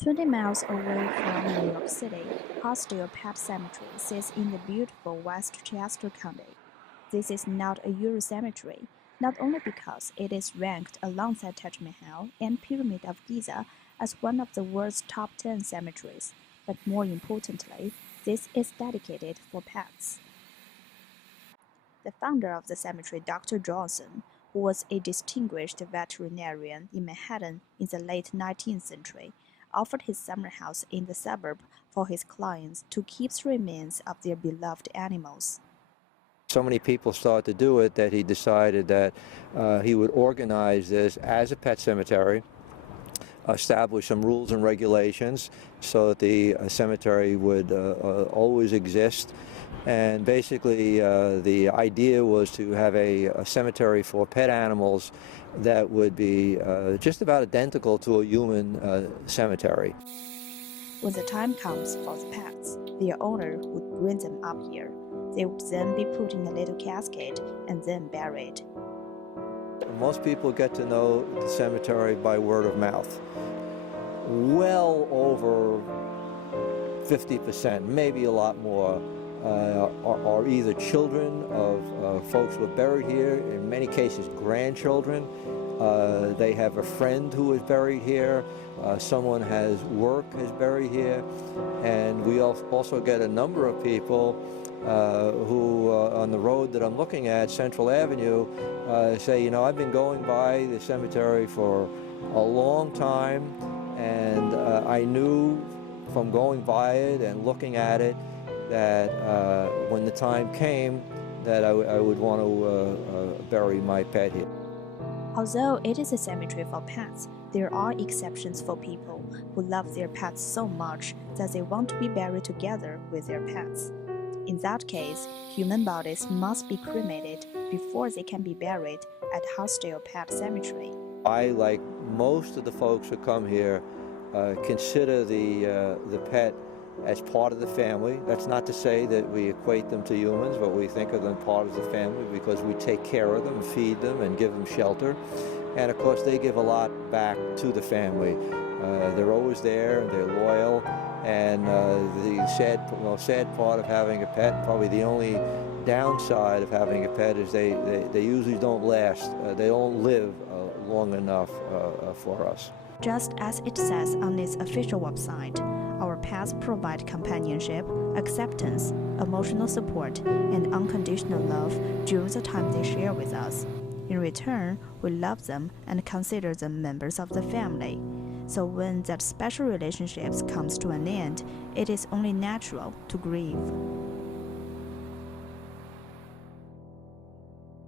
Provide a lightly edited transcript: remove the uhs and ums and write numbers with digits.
20 miles away from New York City, Hartsdale Pet Cemetery sits in the beautiful Westchester County. This is not a Euro cemetery, not only because it is ranked alongside Taj Mahal and Pyramid of Giza as one of the world's top 10 cemeteries, but more importantly, this is dedicated for pets. The founder of the cemetery, Dr. Johnson, who was a distinguished veterinarian in Manhattan in the late 19th century, offered his summer house in the suburb for his clients to keep the remains of their beloved animals. So many people started to do it that he decided that he would organize this as a pet cemetery, establish some rules and regulations so that the cemetery would always exist. And basically the idea was to have a cemetery for pet animals that would be just about identical to a human cemetery. When the time comes for the pets, their owner would bring them up here. They would then be put in a little casket and then buried. Most people get to know the cemetery by word of mouth. Well over 50%, maybe a lot more, are either children of folks who are buried here, in many cases grandchildren. They have a friend who is buried here. Someone has buried here. And we also get a number of people who on the road that I'm looking at, Central Avenue, say, you know, I've been going by the cemetery for a long time, and I knew from going by it and looking at it that when the time came that I would want to bury my pet here. Although it is a cemetery for pets, there are exceptions for people who love their pets so much that they want to be buried together with their pets. In that case, human bodies must be cremated before they can be buried at Hartsdale Pet Cemetery. I, like most of the folks who come here, consider the pet as part of the family. That's not to say that we equate them to humans, but we think of them part of the family because we take care of them, feed them, and give them shelter. And of course, they give a lot back to the family. They're always there, and they're loyal. And the sad part of having a pet, probably the only downside of having a pet, is they usually don't last. They don't live long enough for us. Just as it says on its official website, our pets provide companionship, acceptance, emotional support, and unconditional love during the time they share with us. In return, we love them and consider them members of the family. So when that special relationship comes to an end, it is only natural to grieve.